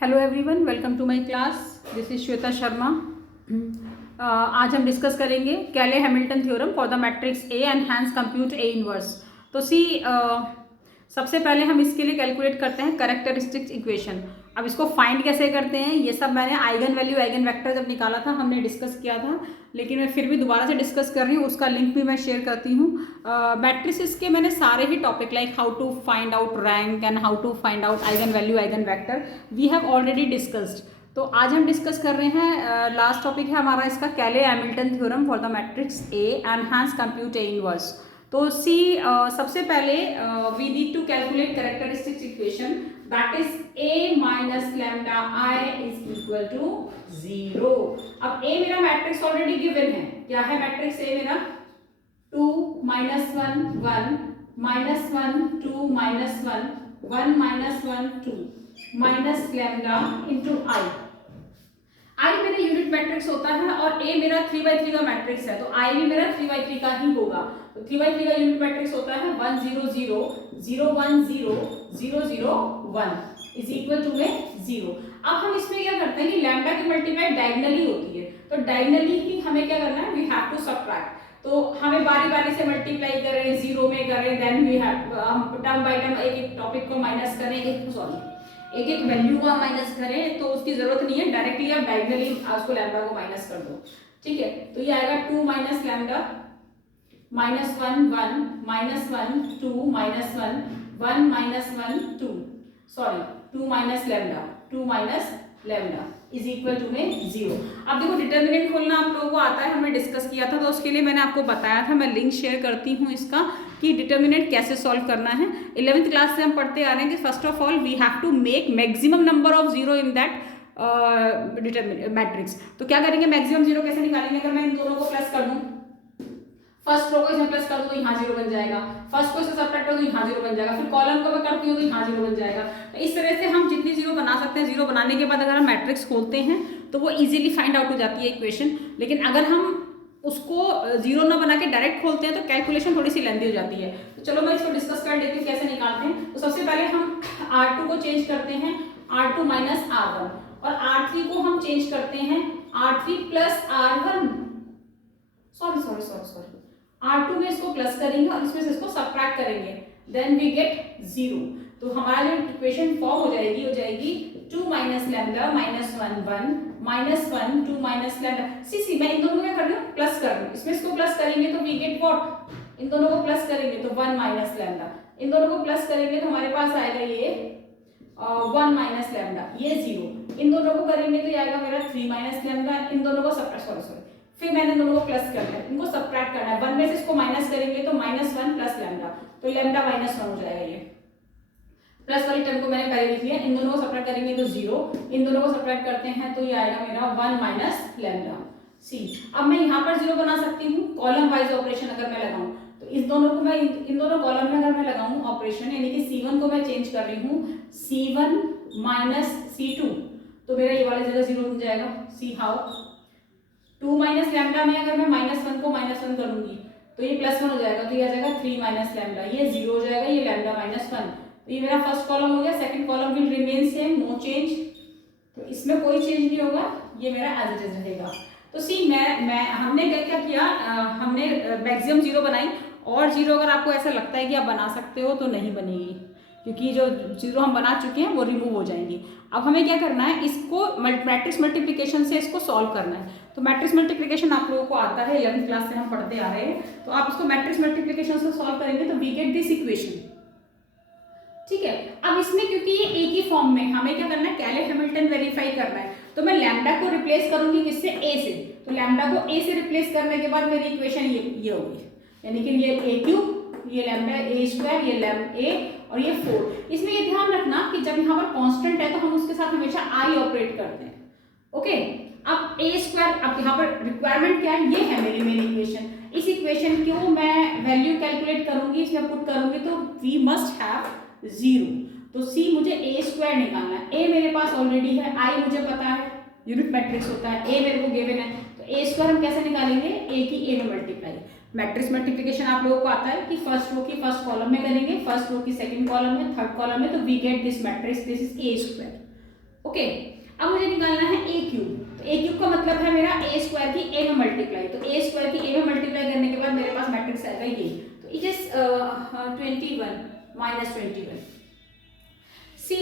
Hello everyone, welcome to my class. This is Shweta Sharma. आज हम discuss करेंगे Cayley Hamilton theorem for the matrix A and hence compute A inverse. तो सबसे पहले हम इसके लिए कैलकुलेट करते हैं कैरेक्टरिस्टिक्स इक्वेशन। अब इसको फाइंड कैसे करते हैं, ये सब मैंने आइगन वैल्यू आइगन वेक्टर जब निकाला था हमने डिस्कस किया था, लेकिन मैं फिर भी दोबारा से डिस्कस कर रही हूँ। उसका लिंक भी मैं शेयर करती हूँ। मैट्रिसेस के मैंने सारे ही topic like how to find out rank and how to find out eigen value eigen vector we have already discussed. तो आज हम डिस्कस कर रहे हैं, लास्ट टॉपिक है हमारा इसका Cayley Hamilton theorem for the matrix A and hence compute A inverse. तो सबसे पहले we need to calculate characteristics equation, that is a minus lambda i is equal to 0। अब a मेरा मैट्रिक्स ऑलरेडी गिवन है। क्या है matrix a मेरा? 2 minus 1 1 minus 1 2 minus 1 1 minus 1 2 minus lambda into i मेरा यूनिट मैट्रिक्स होता है और a मेरा 3/3 का मैट्रिक्स है, तो i भी मेरा 3/3 का ही होगा। तो 3/3 का यूनिट मैट्रिक्स होता है 1 0 0 0 1 0 0 0 1 इज इक्वल टू में 0। अब हम इसमें क्या करते हैं कि लैम्डा की मल्टीप्लाई डायगोनली होती है, तो डायगोनली ही हमें क्या करना है, वी हैव टू सबट्रैक्ट। तो हमें बारी बारी से मल्टीप्लाई करें, 0 में करें, देन वी हैव हम टर्म बाय टर्म एक एक टॉपिक को माइनस करें, एक एक वैल्यू को माइनस करें, तो उसकी जरूरत नहीं है। डायरेक्टली आप डायगोनली उसको लैम्डा को माइनस कर दो, ठीक है। तो ये आएगा 2 minus lambda minus 1 1 minus 1 2 minus 1 1 minus 1 2 sorry 2 minus lambda 2 minus lambda is equal to में 0। अब देखो डिटर्मिनेंट खोलना आप लोगों को आता है, हमने डिस्कस किया था, तो उसके लिए मैंने आपको बताया था, मैं लिंक शेयर करती हूँ इसका कि डिटर्मिनेंट कैसे सॉल्व करना है। 11th क्लास से हम पढ़ते आ रहे हैं कि first of all we have to make maximum number of 0 in that matrix. तो क्या करेंगे, मैक्सिमम 0 कैसे निकालेंगे? अगर मैं इन दोनों को प्लस कर दूं, फर्स्ट रो को इसमें प्लस कर दो तो यहाँ 0 बन जाएगा, फर्स्ट को इससे सबट्रैक्ट करो तो यहाँ 0 बन जाएगा, फिर कॉलम को मैं करती हूँ तो यहाँ 0 बन जाएगा। तो इस तरह से हम जितनी 0 बना सकते हैं, 0 बनाने के बाद अगर हम मैट्रिक्स खोलते हैं तो वो इजीली फाइंड आउट हो जाती है इक्वेशन। लेकिन अगर हम उसको 0 ना बना के डायरेक्ट खोलते हैं तो कैलकुलेशन थोड़ी सी लेंथी हो जाती है। तो चलो मैं इसको डिस्कस कर लेती हूँ कैसे निकालते हैं। तो सबसे पहले हम R2 को चेंज करते हैं R2 माइनस R1, और R3 को हम चेंज करते हैं R3 plus R1, sorry R2 में इसको प्लस करेंगे और इसमें से इसको सबट्रैक्ट करेंगे, देन वी गेट 0। तो हमारा जो इक्वेशन फॉर्म हो जाएगी 2 minus lambda minus 1 1 minus 1 2 minus lambda. See मैं इन दोनों को क्या कर रही हूँ, प्लस कर रही हूँ। इसमें इसको प्लस करेंगे तो वी गेट व्हाट, इन दोनों को प्लस करेंगे तो 1 माइनस लैम्डा, इन दोनों को प्लस करेंगे तो हमारे पास आएगा ये 1 माइनस लैम्डा, ये 0। इन दोनों को करेंगे तो ये आएगा मेरा 3 माइनस लैम्डा, इन दोनों को सॉरी फिर मैंने दोनों को प्लस करना है, इनको सबट्रैक्ट करना है। 1 में से इसको माइनस करेंगे तो माइनस 1 प्लस लैम्डा, तो लैम्डा माइनस 1 हो जाएगा। ये प्लस वाली टर्म को मैंने पहले लिख लिया, इन दोनों को सबट्रैक्ट करेंगे तो 0, इन दोनों को सबट्रैक्ट करते हैं तो ये आएगा मेरा 1 माइनस लैम्डा सी। अब मैं यहाँ पर 0 बना सकती हूँ कॉलम वाइज ऑपरेशन अगर मैं लगाऊं, तो इस दोनों को मैं इन दोनों कॉलम में अगर मैं लगाऊं ऑपरेशन, यानी कि C1 को मैं चेंज कर रही हूँ C1 माइनस C2, तो मेरा ये वाली जगह 0 बन जाएगा। सी हाउ 2 माइनस लैम्डा में अगर मैं माइनस 1 को माइनस 1 करूंगी तो ये प्लस 1 हो जाएगा, तो ये आ जाएगा 3 माइनस लैम्डा, ये 0 हो जाएगा, ये लैम्डा माइनस 1। तो ये मेरा फर्स्ट कॉलम हो गया, second column will remain same, no change, तो इसमें कोई चेंज नहीं होगा, ये मेरा एज इट इज रहेगा। तो हमने क्या किया, हमने मैक्सिमम 0 बनाई, और 0 अगर आपको ऐसा लगता है कि आप बना सकते हो तो नहीं बनेगी, क्योंकि जो 0 हम बना चुके हैं वो रिमूव हो जाएंगी। अब हमें क्या करना है, इसको मैट्रिक्स मल्टीप्लिकेशन से इसको सॉल्व करना है। तो मैट्रिक्स मल्टीप्लिकेशन आप लोगों को आता है, 11th क्लास से हम पढ़ते आ रहे हैं, तो आप इसको मैट्रिक्स मल्टीप्लिकेशन से सॉल्व करेंगे तो वी गेट दिस इक्वेशन, ठीक है। अब इसमें क्योंकि ये एक ही फॉर्म में, हमें क्या करना है, कैले हैमिल्टन वेरीफाई करना है, तो मैं लैम्डा को रिप्लेस करूंगी किससे, ए से। तो लैम्डा को ए से रिप्लेस करने के बाद मेरी इक्वेशन ये होगी, यानी कि ये ए क्यूब, ये लैम्डा ए स्क्वायर, ये लैम्डा ए और ये 4। इसमें ये ध्यान रखना कि जब यहाँ पर कांस्टेंट है तो हम उसके साथ हमेशा आई ऑपरेट करते हैं, ओके। अब ए स्क्वायर, अब यहाँ पर रिक्वायरमेंट क्या है, ये है मेरी मेन इक्वेशन। इस इक्वेशन को मैं वैल्यू कैलकुलेट करूंगी, इसमें पुट करूंगी, तो वी मस्ट हैव 0। तो सी मुझे ए स्क्वायर निकालना है, ए मेरे पास ऑलरेडी है, आई मुझे पता है, यूनिट मैट्रिक्स होता है, ए मेरे को गिवन है, तो ए स्क्वायर हम कैसे निकालेंगे, ए की ए में मल्टीप्लाई। मैट्रिक्स मल्टीप्लिकेशन आप लोगों को आता है कि फर्स्ट रो की फर्स्ट कॉलम में करेंगे, फर्स्ट रो की सेकंड कॉलम में, थर्ड कॉलम में, तो we get this matrix, this is a square, okay, अब मुझे निकालना है ए क्यूब। तो ए क्यूब का मतलब है मेरा ए स्क्वायर की ए में मल्टीप्लाई। तो ए स्क्वायर की ए में मल्टीप्लाई करने के बाद मेरे पास मैट्रिक्स आएगा ये। तो इट इज 21 माइनस 21 सी।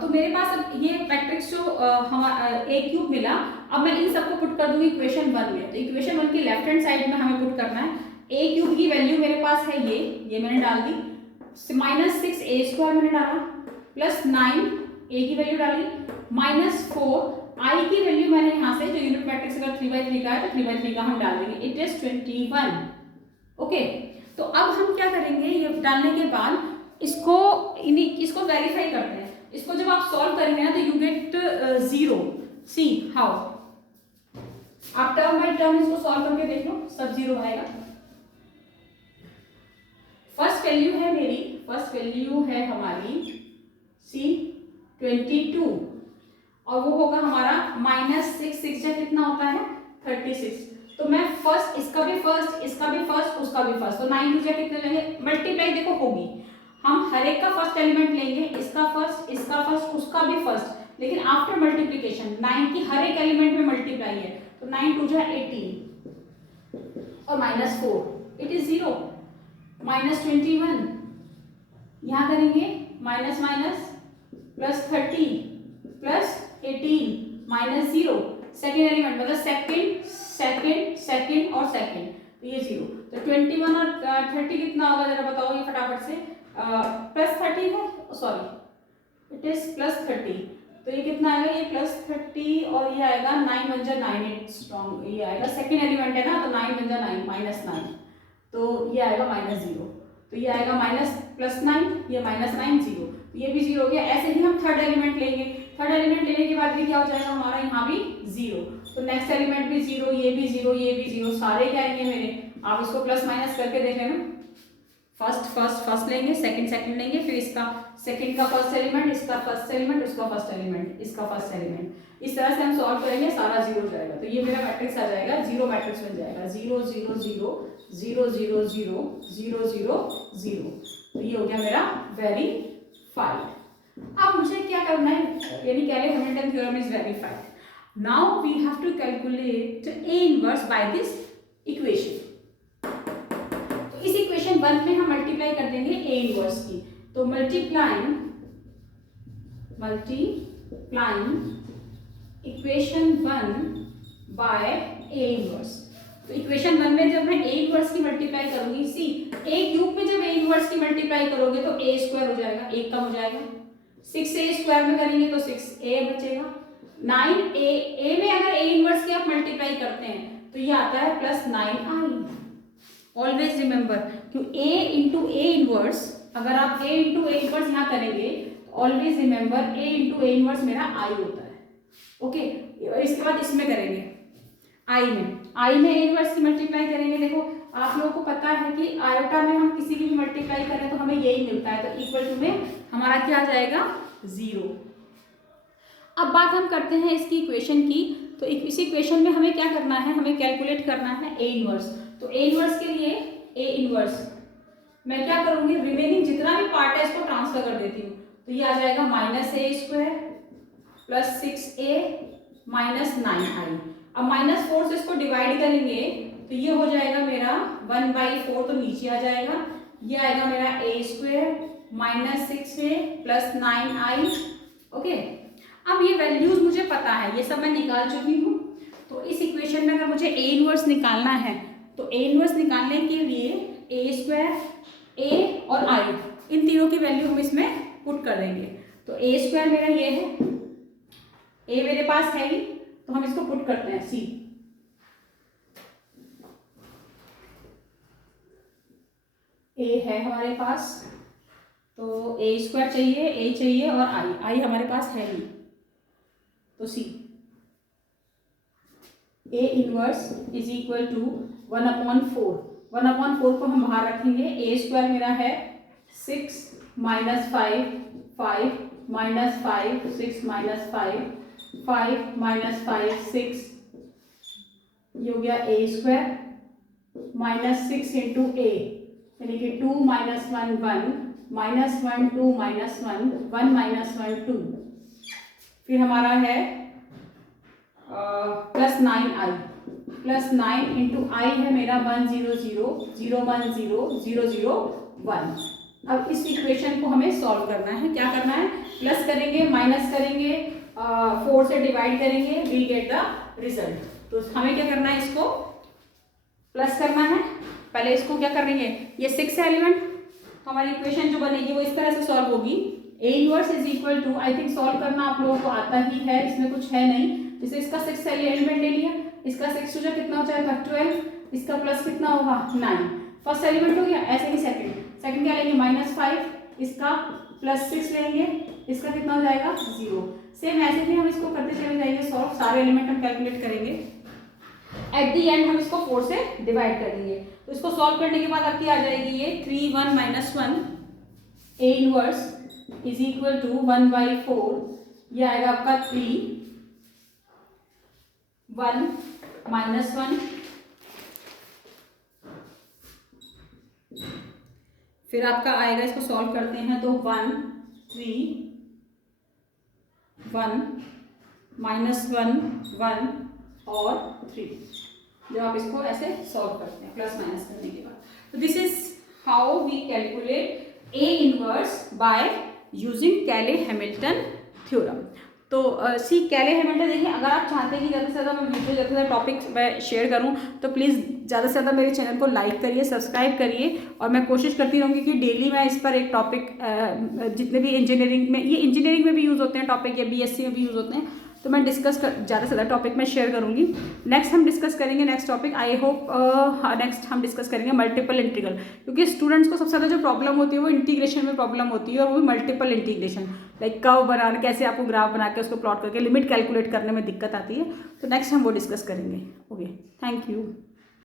तो मेरे पास अब ये मैट्रिक्स जो हमारा ए क्यूब मिला, अब मैं इन सबको पुट कर दूंगी इक्वेशन 1 में। तो इक्वेशन 1 की लेफ्ट हैंड साइड में हमें पुट करना है। ए क्यूब की वैल्यू मेरे पास है ये मैंने डाल दी, माइनस 6 ए स्क्वायर मैंने डाला, प्लस 9 ए की वैल्यू डाली, माइनस 4 आई की वैल्यू मैंने यहाँ से जो यूनिट मैट्रिक्स अगर 3/3 का है तो 3/3 का हम डाल देंगे, इट इज 21। ओके, तो अब हम क्या करेंगे, ये डालने के बाद इसको वेरीफाई करते हैं। इसको जब आप सॉल्व करेंगे ना तो यू गेट 0। सी हाउ, आप टर्म बाय टर्म इसको सॉल्व करके देख लो, सब 0 आएगा। फर्स्ट वैल्यू है हमारी सी 22, और वो होगा हमारा माइनस 6 जब कितना होता है 36। तो मैं फर्स्ट इसका भी फर्स्ट उसका भी फर्स्ट, तो 9 दूसरा कितने लेंगे, मल्टीप्लाई देखो होगी, हम हर एक का फर्स्ट एलिमेंट लेंगे, इसका फर्स्ट उसका भी फर्स्ट, लेकिन आफ्टर मल्टीप्लीकेशन 9 की हर एक एलिमेंट में मल्टीप्लाई है, तो 9 2 जा 18 और माइनस 4 इट इज 0, माइनस 21 यहाँ करेंगे, minus minus plus 30 plus 18 minus 0, second element मतलब सेकेंड और सेकेंड, तो ये 0। तो 21 और 30 कितना होगा जरा बताओ ये फटाफट से, प्लस 30 है, सॉरी इट इज प्लस 30, तो ये कितना आएगा, ये प्लस 30 और ये आएगा 9 1 जा 9 8 स्ट्रॉन्ग, ये आएगा सेकेंड एलिमेंट है ना, तो 9 1 जा 9 माइनस 9, तो ये आएगा माइनस 0, तो ये आएगा माइनस प्लस 9, ये माइनस 9 0, तो ये भी 0 हो गया। ऐसे ही हम थर्ड एलिमेंट लेंगे, थर्ड एलिमेंट लेने के बाद भी क्या हो जाएगा हमारा, यहाँ भी 0, तो नेक्स्ट एलिमेंट भी 0, ये भी 0, ये भी 0, सारे क्या आएंगे मेरे, आप इसको प्लस माइनस करके देख लेना। फर्स्ट लेंगे, सेकंड लेंगे, फिर इसका सेकंड का फर्स्ट एलिमेंट, इसका फर्स्ट एलिमेंट, उसका फर्स्ट एलिमेंट, इसका फर्स्ट एलिमेंट, इस तरह से हम सॉल्व करेंगे, सारा 0 हो जाएगा। तो ये मेरा मैट्रिक्स आ जाएगा, 0 मैट्रिक्स बन जाएगा, 0 0 0 0 0 0 0 0 0। तो ये हो गया मेरा वेरीफाइड। अब मुझे क्या करना है, यानी Cayley Hamilton theorem is verified. Now we have to calculate A inverse by this equation. इस इक्वेशन 1 में हम मल्टीप्लाई कर देंगे ए इनवर्स की, तो multiplying equation 1 by A inverse. तो इक्वेशन 1 में जब मैं ए इनवर्स की मल्टीप्लाई करूंगी, सी ए क्यूब में जब ए इनवर्स की मल्टीप्लाई करोगे तो ए स्क्वायर हो जाएगा, एक कम हो जाएगा, 6 ए स्क्वायर में करेंगे तो 6 ए बचेगा, 9 ए में अगर ए इनवर्स की आप मल्टीप्लाई करते हैं तो ये आता है प्लस 9 आई। ऑलवेज रिमेंबर कि ए इंटू ए इनवर्स, अगर आप ए इंटू ए इनवर्स यहाँ करेंगे तो always remember A into A inverse मेरा आई होता है। ओके, इसके बाद इसमें करेंगे आई में ए इनवर्स की मल्टीप्लाई करेंगे। देखो आप लोगों को पता है कि आयोटा में हम किसी की भी मल्टीप्लाई करें तो हमें यही मिलता है, तो इक्वल टू में हमारा क्या आ जाएगा 0। अब बात हम करते हैं इसकी इक्वेशन की। तो इस इक्वेशन में हमें क्या करना है, हमें कैलकुलेट करना है ए इनवर्स। तो ए इनवर्स के लिए ए इनवर्स मैं क्या करूंगी, रिमेनिंग जितना भी पार्ट है इसको ट्रांसफर कर देती हूँ। तो ये आ जाएगा minus A square plus 6a minus 9i। अब माइनस 4 से इसको डिवाइड करेंगे तो ये हो जाएगा मेरा 1/4, तो नीचे आ जाएगा, ये आएगा मेरा A square minus 6a plus 9i। Okay, अब ये वैल्यूज मुझे पता है, ये सब मैं निकाल चुकी हूँ। तो इस इक्वेशन में अगर मुझे ए इनवर्स निकालना है तो ए इनवर्स निकालने के लिए ए स्क्वायर, ए और आई, इन तीनों की वैल्यू हम इसमें पुट कर देंगे। तो ए स्क्वायर मेरा ये है, ए मेरे पास है ही, तो हम इसको पुट करते हैं सी। ए है हमारे पास, तो ए स्क्वायर चाहिए, ए चाहिए और आई हमारे पास है ही, तो see A inverse is equal to 1/4। 1/4 को हम बाहर रखेंगे, ए स्क्वायर मेरा है 6 माइनस 5 माइनस 5 6 माइनस 5 माइनस 5 6, ये हो गया ए स्क्वायर माइनस 6 इंटू ए, यानी कि 2 माइनस 1 1 माइनस 1 2 माइनस 1 1 माइनस 1 2, फिर हमारा है +9i, +9 इंटू आई है मेरा 100,010,001। अब इस इक्वेशन को हमें सॉल्व करना है। क्या करना है, प्लस करेंगे, माइनस करेंगे, 4 से डिवाइड करेंगे, वी गेट द रिजल्ट। तो हमें क्या करना है, इसको प्लस करना है। पहले इसको क्या करेंगे, ये 6 है एलिमेंट, तो हमारी इक्वेशन जो बनेगी वो इस तरह से सॉल्व होगी। A inverse is equal to, I think solve करना आप लोगों को आता ही है, इसमें कुछ है नहीं। जैसे इसका 6 एलिमेंट ले लिया, इसका 6 हो जाए कितना हो जाएगा 12, इसका प्लस कितना होगा 9। फर्स्ट एलिमेंट हो गया, ऐसे ही सेकंड क्या लेंगे -5, इसका +6 लेंगे, इसका कितना हो जाएगा 0। सेम ऐसे ही हम इसको करते चले जाएंगे सॉल्व, सारे एलिमेंट हम कैलकुलेट करेंगे। एट दी एंड हम इसको 4 से डिवाइड कर देंगे। तो इसको सॉल्व करने के बाद आपकी आ जाएगी ये 3 1 -1 A inverse is equal to 1/4, ये आएगा आपका 3 1 -1, फिर आपका आएगा, इसको सॉल्व करते हैं तो 1 3 1 -1 1 और 3, जब आप इसको ऐसे सॉल्व करते हैं प्लस माइनस करने के बाद। तो this is how we calculate A inverse by using Cayley Hamilton theorem. तो सी कैले-हैमिल्टन, देखिए अगर आप चाहते हैं कि ज़्यादा से ज़्यादा मैं वीडियो, ज़्यादा से ज़्यादा टॉपिक मैं शेयर करूं, तो प्लीज़ ज़्यादा से ज़्यादा मेरे चैनल को लाइक करिए, सब्सक्राइब करिए, और मैं कोशिश करती रहूँगी कि डेली मैं इस पर एक टॉपिक, जितने भी इंजीनियरिंग में, ये इंजीनियरिंग में भी यूज़ होते हैं टॉपिक, या BSc में भी यूज़ होते हैं, तो मैं ज़्यादा से ज़्यादा टॉपिक में शेयर करूँगी। नेक्स्ट हम डिस्कस करेंगे, next topic I hope next हम डिस्कस करेंगे मल्टीपल इंटीग्रल, क्योंकि स्टूडेंट्स को सबसे ज़्यादा जो प्रॉब्लम होती है वो इंटीग्रेशन में प्रॉब्लम होती है, और वो भी मल्टीपल इंटीग्रेशन, लाइक कर्व बनाना, कैसे आपको ग्राफ बना के उसको प्लॉट करके लिमिट कैलकुलेट करने में दिक्कत आती है। तो नेक्स्ट हम वो डिस्कस करेंगे। Okay, thank you.